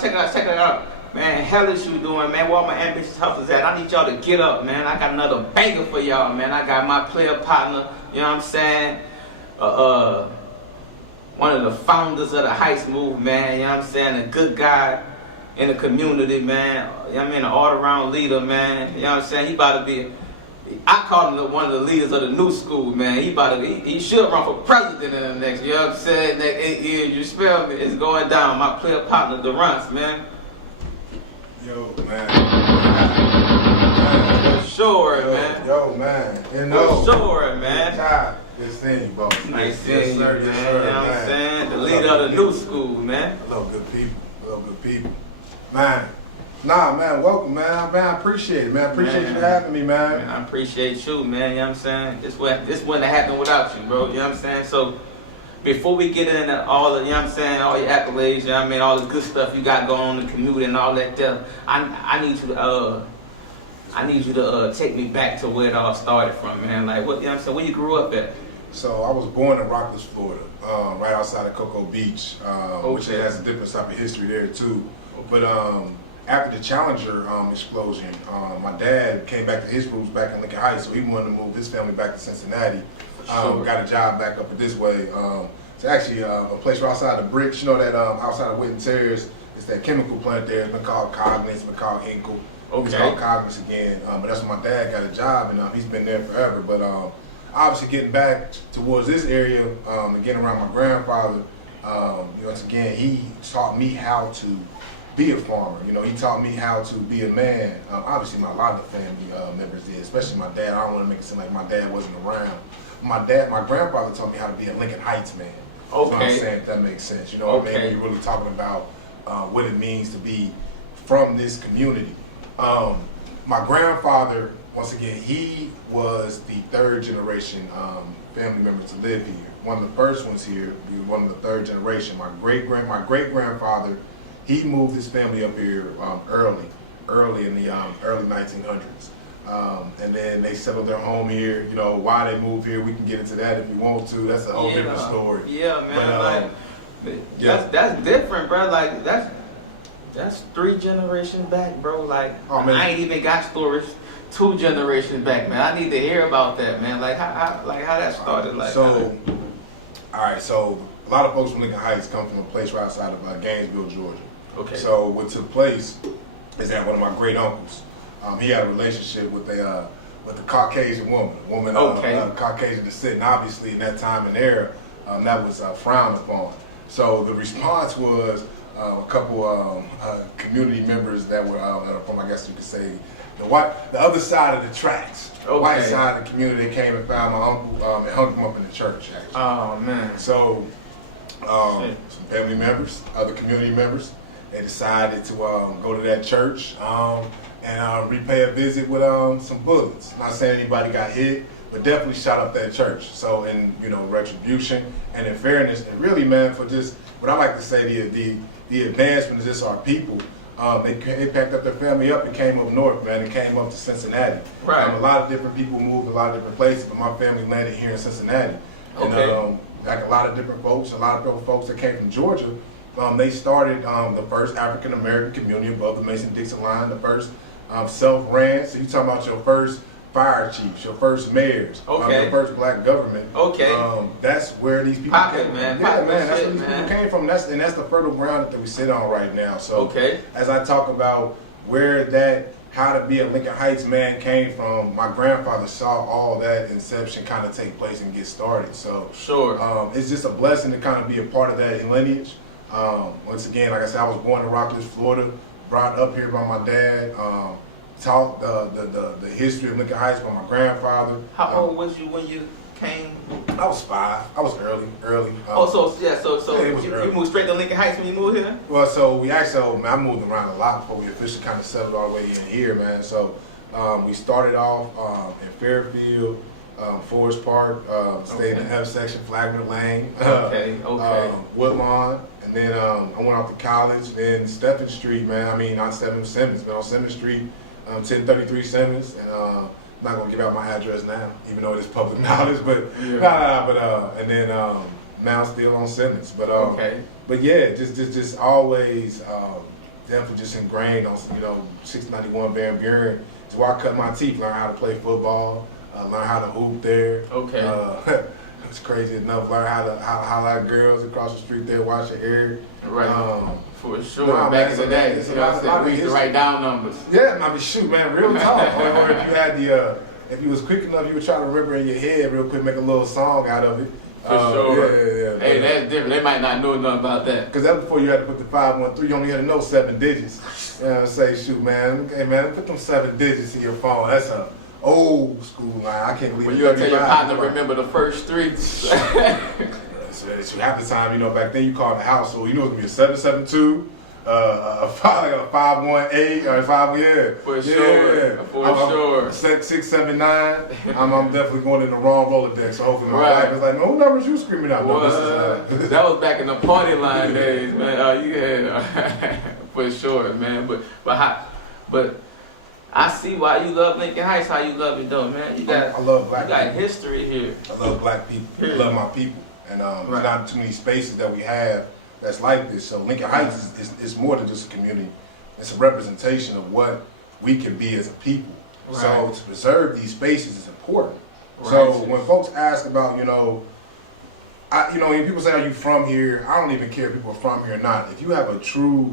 check it out. Man, hell is you doing, man? Where all my Ambisouz Hustlers at? I need y'all to get up, man. I got another banger for y'all, man. I got my player partner, you know what I'm saying? One of the founders of the heist movement, man, you know what I'm saying? A good guy in the community, man. You know what I mean? An all-around leader, man. You know what I'm saying? He about to be, I call him one of the leaders of the new school, man. He should run for president in the next, you know what I'm saying? Next 8 years, you smell me? It's going down. My player partner, Daronce, man. Yo, man. For sure, man. Yo, man. For sure, man. Good seeing you, bro. Nice seeing you, man. You know what I'm saying? The leader of the new school, man. I love good people. Man. Nah, man, welcome, man. Man, I appreciate it, man. I appreciate you having me, man. I appreciate you, man. You know what I'm saying? This wouldn't have happened without you, bro. You know what I'm saying? So, before we get into all the, you know what I'm saying, all your accolades, you know what I mean, all the good stuff you got going on in the community and all that stuff, I need you to take me back to where it all started from, man. Like, what, you know what I'm saying, where you grew up at? So I was born in Rockledge, Florida, right outside of Cocoa Beach, which has a different type of history there too. But after the Challenger explosion, my dad came back to his roots back in Lincoln Heights, so he wanted to move his family back to Cincinnati. Got a job back up this way. It's actually a place right outside of Bricks, you know, that outside of Whitten Terrace. It's that chemical plant there. It's been called Cognizant, it's been called Hinkle. It's called Cognizant again. But that's when my dad got a job, and he's been there forever. But obviously getting back towards this area and getting around my grandfather, once again, he taught me how to be a farmer. You know, he taught me how to be a man. Obviously, a lot of the family members did, especially my dad. I don't want to make it seem like my dad wasn't around. My grandfather taught me how to be a Lincoln Heights man. You know what I'm saying, if that makes sense. You know what I mean? You're really talking about what it means to be from this community. My grandfather, once again, he was the third generation family member to live here. One of the first ones here, he was one of the third generation. My great grandfather, he moved his family up here early in the early 1900s. And then they settled their home here. You know, why they moved here, we can get into that if you want to. That's a whole different story. Yeah, man. That's different, bro. Like, that's 3 generations back, bro. Like, I ain't even got stories 2 generations back, man. I need to hear about that, man. Like, how that started. Like, all right. So a lot of folks from Lincoln Heights come from a place right outside of Gainesville, Georgia. Okay. So what took place is that one of my great uncles, he had a relationship with a Caucasian woman, Caucasian descent. And obviously, in that time and era, that was frowned upon. So the response was a couple community members that were from, I guess you could say, the other side of the tracks, white side of the community. They came and found my uncle and hung him up in the church. Actually. Oh man! So some family members, other community members, they decided to go to that church and repay a visit with some bullets. Not saying anybody got hit, but definitely shot up that church. So in retribution and in fairness, and really, man, for just what I like to say, the advancement of just our people. They packed up their family up and came up north, man, and came up to Cincinnati. Right. A lot of different people moved a lot of different places, but my family landed here in Cincinnati. And like a lot of different folks, a lot of folks that came from Georgia, they started the first African American community above the Mason-Dixon line, the first self-ran. So you talking about your first fire chiefs, your first mayors, your first black government. That's where these people came from. Man. Yeah, man, that's where these people came from. That's the fertile ground that we sit on right now. So as I talk about how to be a Lincoln Heights man came from, my grandfather saw all that inception kind of take place and get started. So it's just a blessing to kind of be a part of that lineage. Once again, like I said, I was born in Rockledge, Florida, brought up here by my dad. Taught the history of Lincoln Heights by my grandfather. How old was you when you came? I was 5. I was early. So you moved straight to Lincoln Heights when you moved here? Well, so I moved around a lot before we officially kind of settled all the way in here, man. So we started off in Fairfield, Forest Park, stayed in the F section, Flagler Lane, Woodlawn, and then I went off to college, then Stephen Street, man. I mean, not Simmons, but on Simmons Street. 1033 Simmons, and I'm not gonna give out my address now, even though it is public knowledge. But and then now still on Simmons. But But yeah, just always definitely just ingrained on 691 Van Buren. It's where I cut my teeth, learn how to play football, learn how to hoop there. Okay. It's crazy enough. Learn how to holler at girls across the street there, wash your hair. Right. For sure. Nah, Back man, in the day, it's you know what I'm saying? We used to write down numbers. Yeah, I mean, shoot, man, real talk. or if you had if you was quick enough, you would try to remember in your head real quick, make a little song out of it. For sure. Yeah. Hey, that's different. They might not know nothing about that. Because that's before you had to put the 513. You only had to know 7 digits. You know what I'm saying? Shoot, man. Okay, man, put them 7 digits in your phone. That's a old school line. I can't believe when you tell your partner remember the first 3. So half the time, back then you called the household. You know it's gonna be a 772, a 518, or 5, yeah. For sure. For sure. 679. I'm definitely going in the wrong Rolodex. So hopefully my wife is like, no numbers you screaming out. No, that was back in the party line days, man. You had for sure, man. But I see why you love Lincoln Heights. How you love it though, man. I love black people. You got history here. I love black people. I love my people. And there's not too many spaces that we have that's like this. So Lincoln Heights is more than just a community. It's a representation of what we can be as a people. Right. So to preserve these spaces is important. Right. So when folks ask about, when people say, are you from here? I don't even care if people are from here or not. If you have a true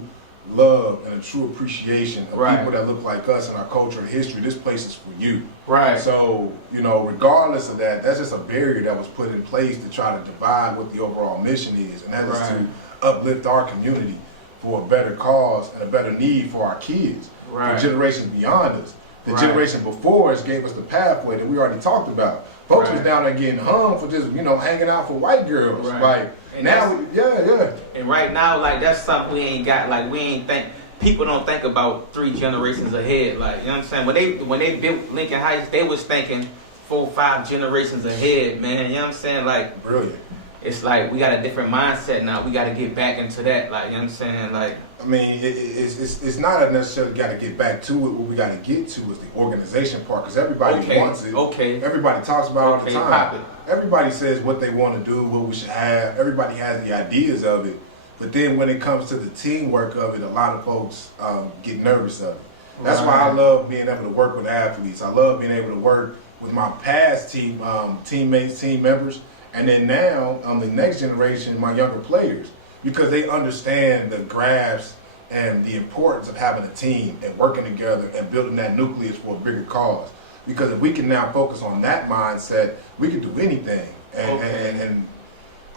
love and a true appreciation of people that look like us and our culture and history, this place is for you. Right. So, regardless of that, that's just a barrier that was put in place to try to divide what the overall mission is, and that is to uplift our community for a better cause and a better need for our kids, the generations beyond us. The generation before us gave us the pathway that we already talked about. Folks was down there getting hung for just, hanging out for white girls. Like, and now, And right now, like, that's something we ain't got. Like, people don't think about 3 generations ahead. Like, you know what I'm saying? When they built Lincoln Heights, they was thinking 4, 5 generations ahead, man. You know what I'm saying? Like, brilliant. It's like we got a different mindset now. We got to get back into that. Like, you know what I'm saying? Like, I mean, it's not necessarily got to get back to it. What we got to get to is the organization part, because everybody wants it. Everybody talks about it all the time. Everybody says what they want to do, what we should have. Everybody has the ideas of it. But then when it comes to the teamwork of it, a lot of folks get nervous of it. That's why I love being able to work with athletes. I love being able to work with my past teammates, team members, and then now, the next generation, my younger players, because they understand the grasp and the importance of having a team and working together and building that nucleus for a bigger cause. Because if we can now focus on that mindset, we can do anything. And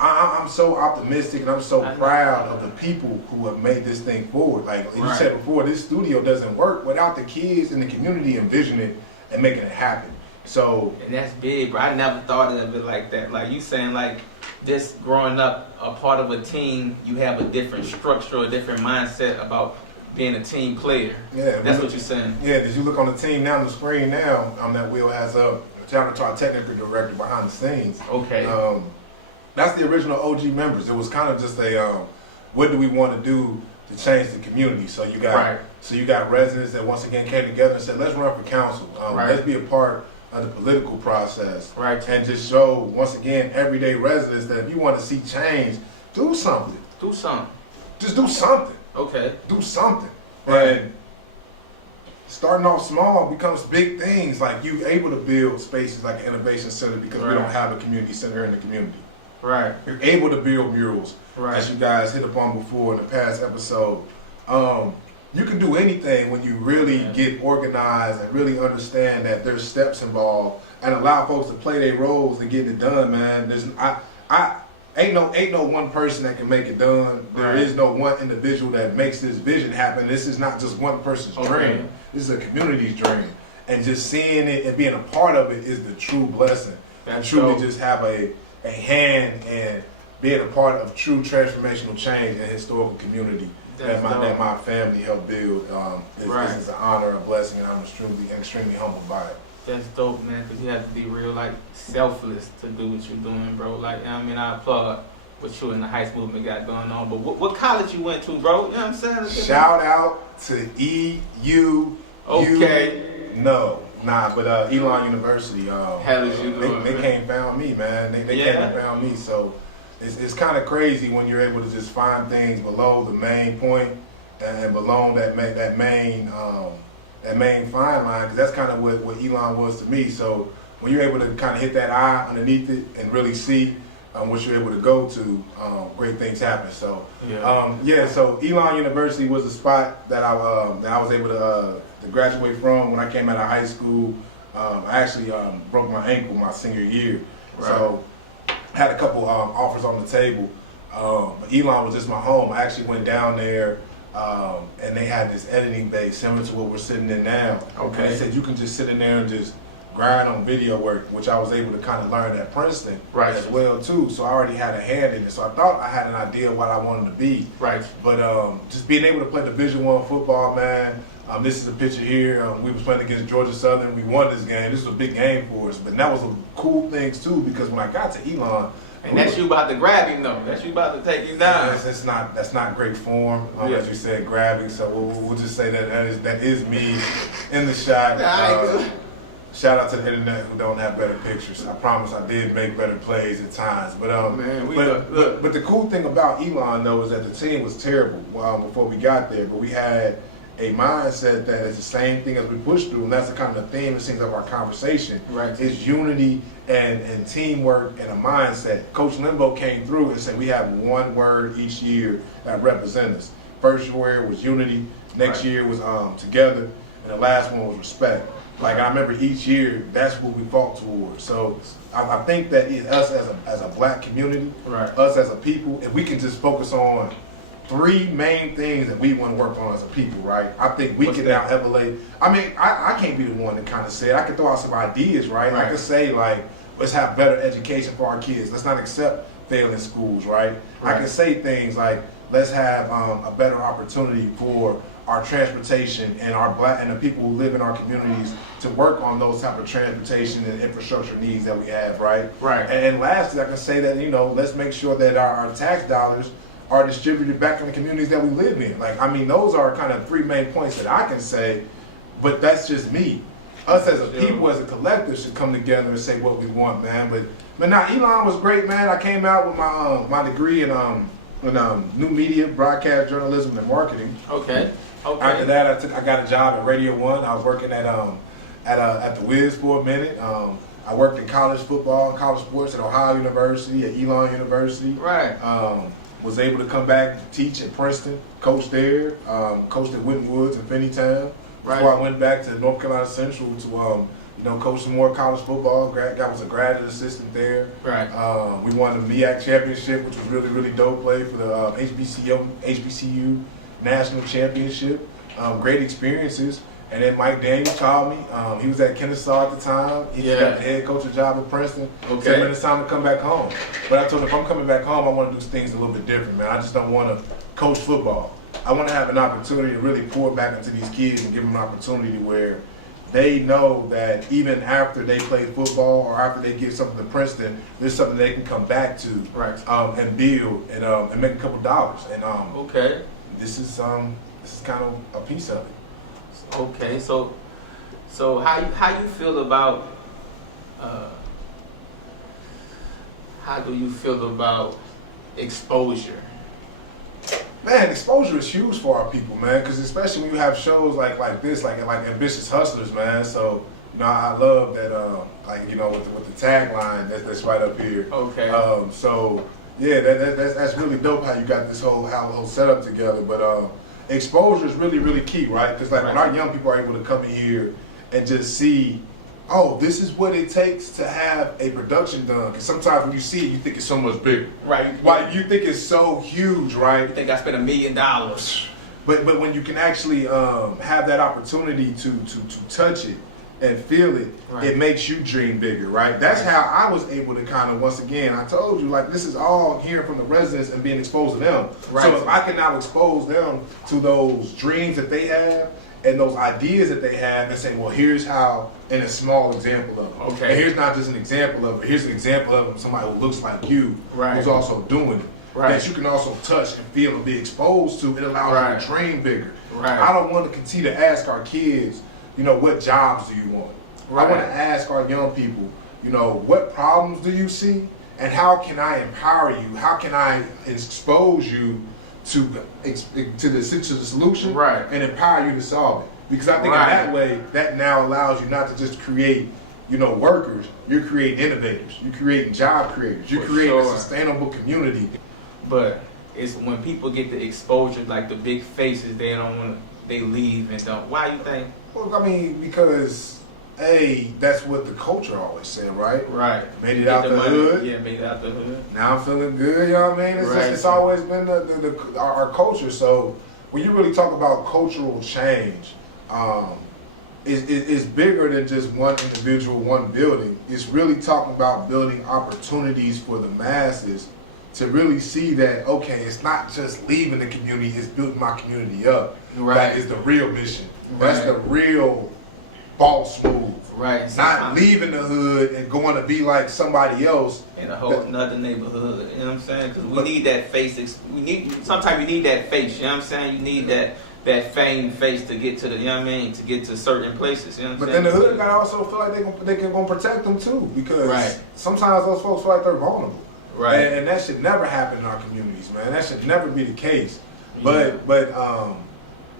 I'm so optimistic and I'm so proud of the people who have made this thing forward. Like you said before, this studio doesn't work without the kids and the community envisioning it and making it happen. So, and that's big, bro. I never thought of it like that. Like you saying, like just growing up a part of a team, you have a different structure, a different mindset about being a team player. Yeah, that's what you're saying. Yeah, as you look on the team now, on the screen now, that Will has up. Shout out to our technical director behind the scenes. Okay. That's the original OG members. It was kind of just a, what do we want to do to change the community? So you got residents that once again came together and said, let's run for council. Let's be a part of the political process. And just show, once again, everyday residents that if you want to see change, do something. Do something. Just do something. Okay. Do something. And starting off small becomes big things. Like you're able to build spaces like an innovation center because we don't have a community center in the community. You're able to build murals, as you guys hit upon before in the past episode. You can do anything when you really get organized and really understand that there's steps involved and allow folks to play their roles and get it done, man. Ain't no one person that can make it done. There is no one individual that makes this vision happen. This is not just one person's dream. This is a community's dream. And just seeing it and being a part of it is the true blessing. And truly just have a hand and being a part of true transformational change in historical community that my family helped build. This is an honor, a blessing, and I'm extremely humbled by it. That's dope, man, because you have to be real, like, selfless to do what you're doing, bro. Like, I mean, I applaud what you and the Heights movement got going on. But what college you went to, bro? You know what I'm saying? Shout out to EU. Okay. But Elon University. How did you do they came and found me, man. They came and found me. So it's kind of crazy when you're able to just find things below the main point and below that main fine line, because that's kind of what Elon was to me. So when you're able to kind of hit that eye underneath it and really see what you're able to go to, great things happen. So so Elon University was the spot that I was able to graduate from when I came out of high school. I actually broke my ankle my senior year, so I had a couple offers on the table. But Elon was just my home. I actually went down there, and they had this editing bay similar to what we're sitting in now. Okay. And they said you can just sit in there and just grind on video work, which I was able to kind of learn at Princeton as well too. So I already had a hand in it. So I thought I had an idea of what I wanted to be. Right. But just being able to play Division I football, man. This is a picture here. We was playing against Georgia Southern. We won this game. This was a big game for us. But that was some cool things too, because when I got to Elon, and that's you about to grab him though. That's you about to take him down. That's not great form, as you said, grabbing. So we'll just say that is me in the shot. Shout out to the internet who don't have better pictures. I promise I did make better plays at times. But but the cool thing about Elon though is that the team was terrible before we got there. But we had a mindset that is the same thing as we push through, and that's the kind of theme it seems of our conversation. Right. Is unity and teamwork and a mindset. Coach Limbo came through and said we have one word each year that represents us. First year was unity, next year was together, and the last one was respect. Like I remember each year, that's what we fought towards. So I think that us as a black community, us as a people, if we can just focus on three main things that we want to work on as a people, right? I think we can now elevate. I mean, I can't be the one to kind of say it. I can throw out some ideas, right? I can say like, let's have better education for our kids. Let's not accept failing schools, right? I can say things like, let's have a better opportunity for our transportation and and the people who live in our communities to work on those type of transportation and infrastructure needs that we have, right? Right. And lastly, I can say that, let's make sure that our tax dollars are distributed back in the communities that we live in. Like, I mean, those are kind of three main points that I can say, but that's just me. Us as a people, as a collective, should come together and say what we want, man. But now, Elon was great, man. I came out with my degree in new media, broadcast journalism, and marketing. Okay. After that, I got a job at Radio 1. I was working at the Wiz for a minute. I worked in college football and college sports at Ohio University, at Elon University. Right. Was able to come back to teach at Princeton, coach there, coached at Winton Woods and Finneytown. Before I went back to North Carolina Central to coach some more college football. I was a graduate assistant there. Right. We won the MEAC championship, which was really, really dope. Played for the HBCU national championship. Great experiences. And then Mike Daniel called me. He was at Kennesaw at the time. He got the head coaching job at Princeton. Said, man, it's time to come back home. But I told him, if I'm coming back home, I want to do things a little bit different, man. I just don't want to coach football. I want to have an opportunity to really pour back into these kids and give them an opportunity where they know that even after they play football or after they give something to Princeton, there's something they can come back to and build and make a couple dollars. And this is kind of a piece of it. Okay, so how you feel about how do you feel about exposure? Man, exposure is huge for our people, man. Because especially when you have shows like this, like Ambisouz Hustlerz, man. So I love that, with the tagline that's right up here. Okay. So yeah, that's really dope how you got this whole setup together, but. Exposure is really, really key, right? Because when our young people are able to come in here and just see, oh, this is what it takes to have a production done. Because sometimes when you see it, you think it's so much bigger. Right. Like, you think it's so huge, right? You think I spent $1 million. But when you can actually have that opportunity to touch it and feel it, it makes you dream bigger, right? That's how I was able to kind of, once again, I told you, like, this is all hearing from the residents and being exposed to them. Right. So if I can now expose them to those dreams that they have and those ideas that they have and say, well, here's how, in a small example of it. Okay. And here's not just an example of it, here's an example of somebody who looks like you, who's also doing it. Right. That you can also touch and feel and be exposed to. It allows you to dream bigger. Right. I don't want to continue to ask our kids, what jobs do you want? Right. I want to ask our young people, what problems do you see? and how can I empower you? How can I expose you to the solution, right, and empower you to solve it? Because I think in that way, that now allows you not to just create, workers. You're creating innovators. You're creating job creators. You're creating a sustainable community. But it's when people get the exposure, like the big faces, they don't want to. They leave and don't. Why you think? Well, I mean, because that's what the culture always said, right? Right. Made it out the hood. Yeah, made it out the hood. Now I'm feeling good. You know what I mean? It's always been our culture. So when you really talk about cultural change, it's bigger than just one individual, one building. It's really talking about building opportunities for the masses to really see that, okay, it's not just leaving the community, it's building my community up. Right. That is the real mission. Right. That's the real boss move. Right. Not leaving the hood and going to be like somebody else in a whole another neighborhood. You know what I'm saying? Because we need that face. Sometimes you need that face. You know what I'm saying? You need that famed face to get to the. You know what I mean? To get to certain places. You know what I'm saying? But then the hood gotta also feel like they can protect them too, because sometimes those folks feel like they're vulnerable. Right. And that should never happen in our communities, man. That should never be the case. Yeah. But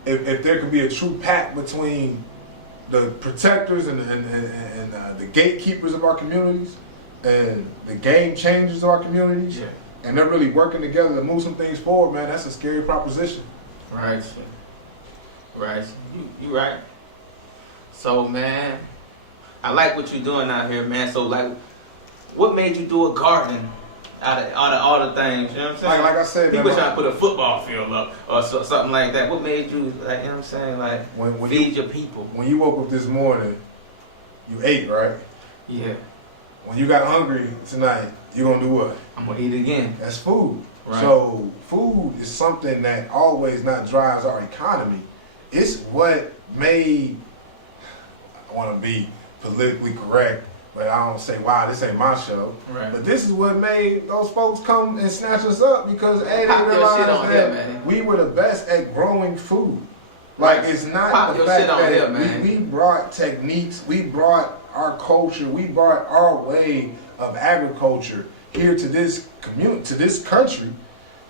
if there could be a true pact between the protectors and the gatekeepers of our communities and the game changers of our communities, and they're really working together to move some things forward, man, that's a scary proposition. Right. Right. You right. So, man, I like what you're doing out here, man. So, like, what made you do a garden? Out of all the things, you know what I'm saying? Like I said, people trying to put a football field up or something like that. What made you, like, you know what I'm saying, like, when feed your people? When you woke up this morning, you ate, right? Yeah. When you got hungry tonight, you're going to do what? I'm going to eat again. That's food. Right. So food is something that always not drives our economy. It's what made, I want to be politically correct, but I don't say, wow, this ain't my show. Right. But this is what made those folks come and snatch us up, because they realized that we were the best at growing food. Like, it's not the fact that we brought techniques, we brought our culture, we brought our way of agriculture here to this community, to this country.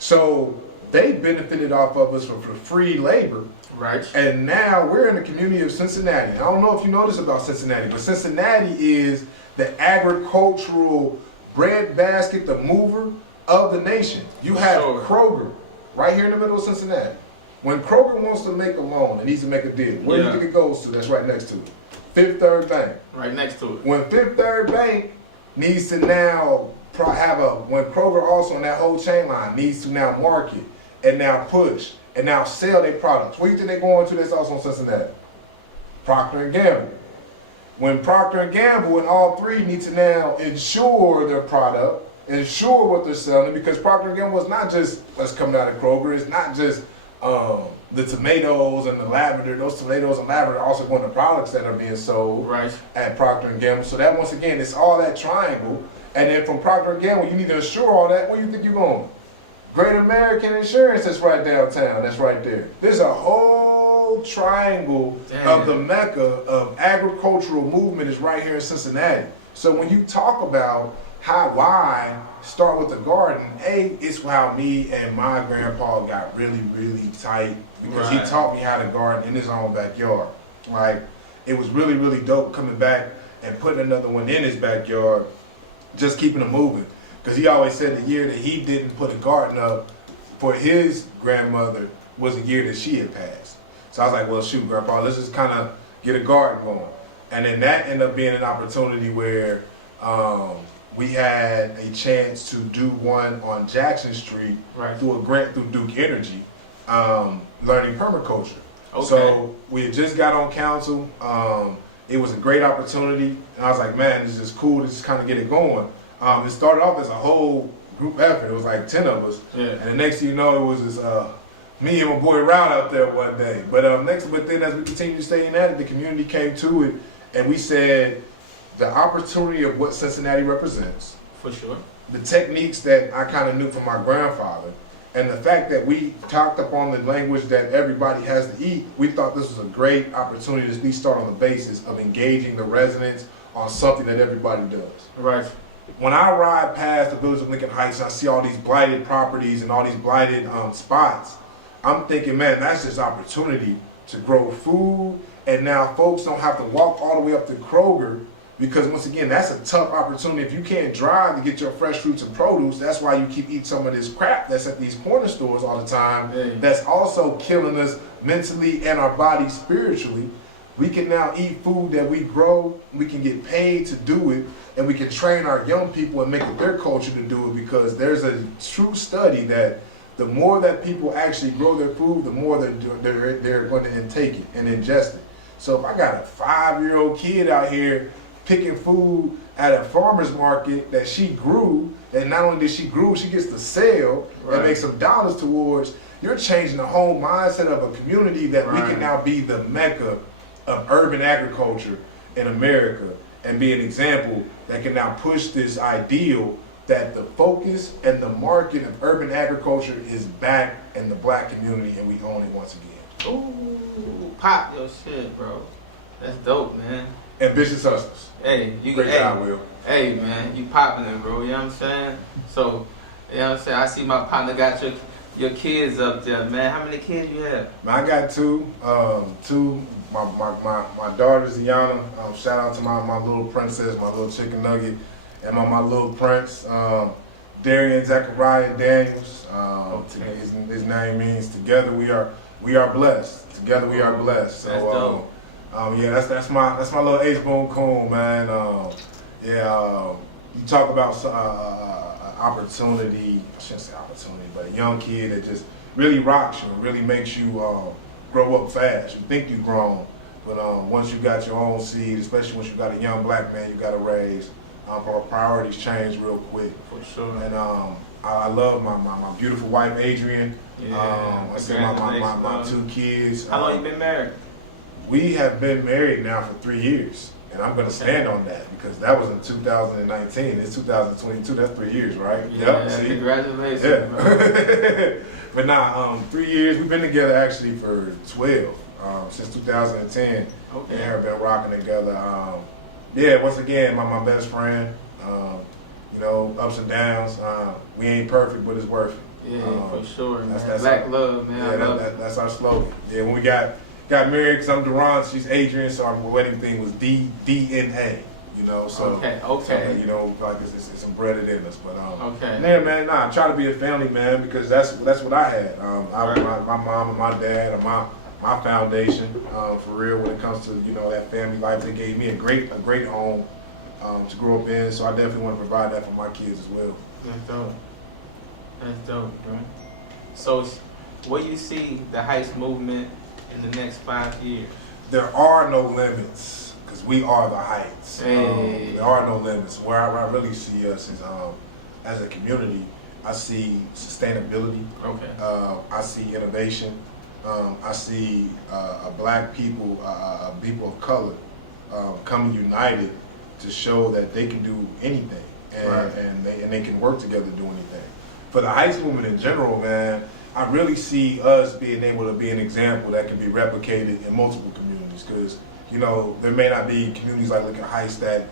So they benefited off of us for free labor. Right. And now we're in the community of Cincinnati. I don't know if you know this about Cincinnati, but Cincinnati is the agricultural breadbasket, the mover of the nation. You have Kroger right here in the middle of Cincinnati. When Kroger wants to make a loan and needs to make a deal, where do you think it goes to? That's right next to it. Fifth Third Bank. Right next to it. When Fifth Third Bank needs to now when Kroger also on that whole chain line needs to now market and now push and now sell their products. Where do you think they're going to that's also in Cincinnati? Procter & Gamble. When Procter & Gamble and all three need to now insure their product, insure what they're selling, because Procter & Gamble is not just what's coming out of Kroger, it's not just the tomatoes and the lavender. Those tomatoes and lavender are also going to products that are being sold at Procter & Gamble. So that, once again, it's all that triangle. And then from Procter & Gamble, you need to insure all that. Where do you think you're going? Great American Insurance that's right downtown. That's right there. There's a whole triangle of the mecca of agricultural movement is right here in Cincinnati. So when you talk about why start with the garden, it's how me and my grandpa got really, really tight, because he taught me how to garden in his own backyard. Like, it was really, really dope coming back and putting another one in his backyard, just keeping it moving. Because he always said the year that he didn't put a garden up for his grandmother was the year that she had passed. So I was like, well, shoot, Grandpa, let's just kind of get a garden going. And then that ended up being an opportunity where we had a chance to do one on Jackson Street through a grant through Duke Energy, learning permaculture. Okay. So we had just got on council. It was a great opportunity. And I was like, man, this is cool to just kind of get it going. It started off as a whole group effort. It was like 10 of us. Yeah. And the next thing you know, it was this, me and my boy Round out there one day. But then as we continued to stay in that, the community came to it, and we said the opportunity of what Cincinnati represents. For sure. The techniques that I kind of knew from my grandfather, and the fact that we talked upon the language that everybody has to eat, we thought this was a great opportunity to start on the basis of engaging the residents on something that everybody does. Right. when I ride past the village of Lincoln Heights and I see all these blighted properties and all these blighted spots, I'm thinking, man, that's just opportunity to grow food. And now folks don't have to walk all the way up to Kroger, because once again, that's a tough opportunity. If you can't drive to get your fresh fruits and produce, that's why you keep eating some of this crap that's at these corner stores all the time. That's also killing us mentally and our bodies spiritually. We can now eat food that we grow, we can get paid to do it, and we can train our young people and make it their culture to do it, because there's a true study that the more that people actually grow their food, the more they're going to intake it and ingest it. So if I got a 5-year-old kid out here picking food at a farmer's market that she grew, and not only did she grew, she gets to sell and make some dollars towards, you're changing the whole mindset of a community that we can now be the mecca of urban agriculture in America and be an example that can now push this ideal that the focus and the market of urban agriculture is back in the black community, and we own it once again. Ooh, pop your shit, bro. That's dope, man. Ambitious Hustlers. Hey, Great job, Will. Hey, man, you popping it, bro. You know what I'm saying? So, you know what I'm saying? I see my partner got your kids up there, man. How many kids you have? Man, I got two. My daughter Ziana. Shout out to my little princess, my little chicken nugget, and my little prince, Darian Zechariah Daniels. His name means together we are blessed. Together we are blessed. So, that's dope. Yeah, that's my little ace boom coon, man. You talk about opportunity. I shouldn't say opportunity, but a young kid that just really rocks you and really makes you grow up fast. You think you've grown, but once you got your own seed, especially once you got a young black man, you got to raise. Our priorities change real quick. For sure. And I love my beautiful wife Adrian. Yeah, I see my 2 kids. How long you been married? We have been married now for 3 years, and I'm going to stand on that, because that was in 2019. It's 2022. That's 3 years, right? Yeah, yep. See? Congratulations. Yeah. But now, 3 years. We've been together actually for 12, since 2010. Okay. And have been rocking together. Once again, my best friend. Ups and downs. We ain't perfect, but it's worth it. Yeah, for sure, man. That's Black love, man. Yeah, that's our slogan. Yeah, when we got married, because I'm Daronce, she's Adrian, so our wedding thing was DNA. So okay. Like it's embedded in us. But okay. Yeah, man, I try to be a family man, because that's what I had. My mom and my dad are my foundation for real when it comes to that family life. They gave me a great home to grow up in, so I definitely want to provide that for my kids as well. That's dope, bro. So, where you see the Heights movement in the next 5 years? There are no limits, because we are the Heights. Hey. There are no limits. Where I really see us is, as a community, I see sustainability. Okay. I see innovation. I see a black people, people of color, coming united to show that they can do anything, and they can work together to do anything. For the Heights movement in general, man, I really see us being able to be an example that can be replicated in multiple communities, because there may not be communities like Lincoln Heights that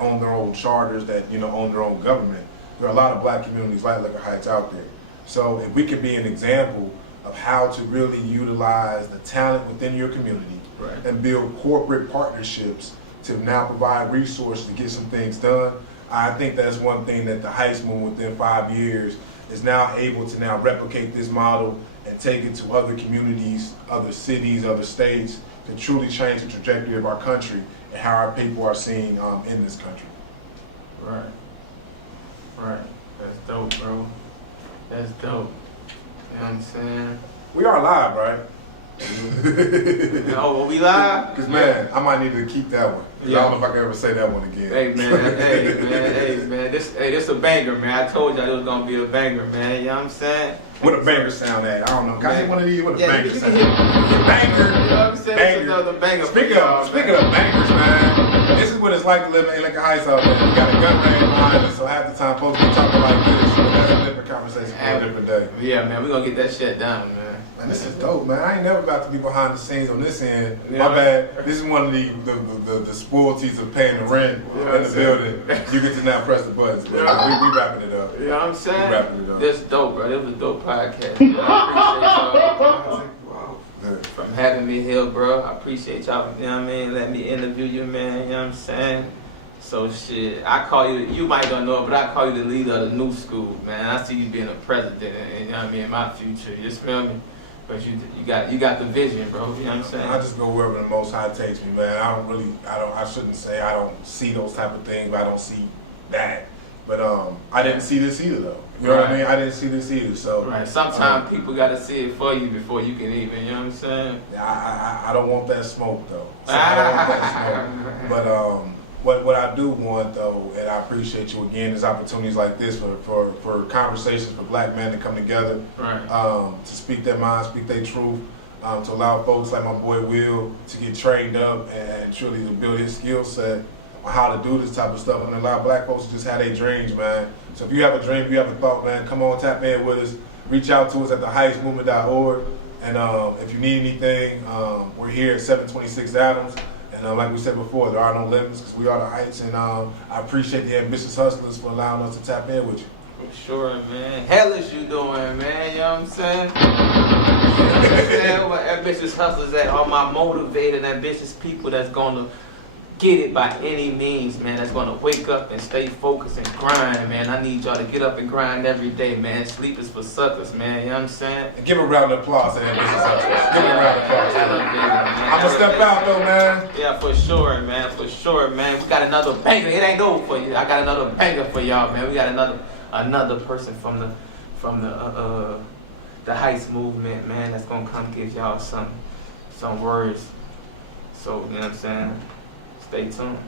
own their own charters, that own their own government. There are a lot of black communities like Lincoln Heights out there. So if we could be an example of how to really utilize the talent within your community and build corporate partnerships to now provide resources to get some things done, I think that's one thing that the Heights movement within 5 years is now able to now replicate this model and take it to other communities, other cities, other states, to truly change the trajectory of our country and how our people are seen in this country. Right. That's dope, bro. That's dope. You know what I'm saying? We are live, right? Oh, well, we live? Because, man, I might need to keep that one. I don't know if I can ever say that one again. Hey, man. This a banger, man. I told y'all it was going to be a banger, man. You know what I'm saying? What a banger sound at? I don't know. Can I hit one of these? What a banger sound? Banger. You know what I'm saying? Banger. Another banger. Speaking of bangers, man, this is what it's like to live in Lincoln Heights out there. We got a gun range behind us, so half the time folks be talking like this. So that's a different conversation for a different day. Yeah, man, we're going to get that shit done, man. Man, this is dope, man. I ain't never got to be behind the scenes on this end. My bad. This is one of the spoilties of paying the rent in the building. You get to now press the buttons. But we wrapping it up. You know what I'm saying? We wrapping it up. This dope, bro. This was a dope podcast. Man. I appreciate y'all from having me here, bro. I appreciate y'all, you know what I mean? Let me interview you, man. You know what I'm saying? So shit, I call you might don't know it, but I call you the leader of the new school, man. I see you being a president, and you know what I mean, in my future. You just feel me? But you got the vision, bro. You know what I'm saying? I just go wherever the Most High takes me, man. I shouldn't say I don't see those type of things, but I don't see that. But I didn't see this either, though. You know what I mean? I didn't see this either. So right. Sometimes people got to see it for you before you can even. You know what I'm saying? I don't want that smoke though. So I don't want that smoke. But what I do want though, and I appreciate you again, is opportunities like this for conversations for black men to come together, right. To speak their minds, speak their truth, to allow folks like my boy Will to get trained up and truly to build his skill set on how to do this type of stuff, and allow black folks to just have their dreams, man. So if you have a dream, if you have a thought, man, come on, tap in with us. Reach out to us at theheightsmovement.org. And if you need anything, we're here at 726 Adams. And like we said before, there are no limits because we are the Heights. And I appreciate the Ambisouz Hustlers for allowing us to tap in with you. For sure, man. Hell is you doing, man. You know what I'm saying? You know what I'm saying? What Ambisouz Hustlers at? All my motivated, ambitious people that's going to get it by any means, man. That's going to wake up and stay focused and grind, man. I need y'all to get up and grind every day, man. Sleep is for suckers, man. You know what I'm saying? And give a round of applause to Ambisouz Hustlers. Give a round of applause. I'm going to step out, though, man. Yeah, for sure, man. For sure, man. We got another banger. It ain't over for you. I got another banger for y'all, man. We got another person from the Heights movement, man, that's going to come give y'all some words. So, you know what I'm saying? Stay tuned.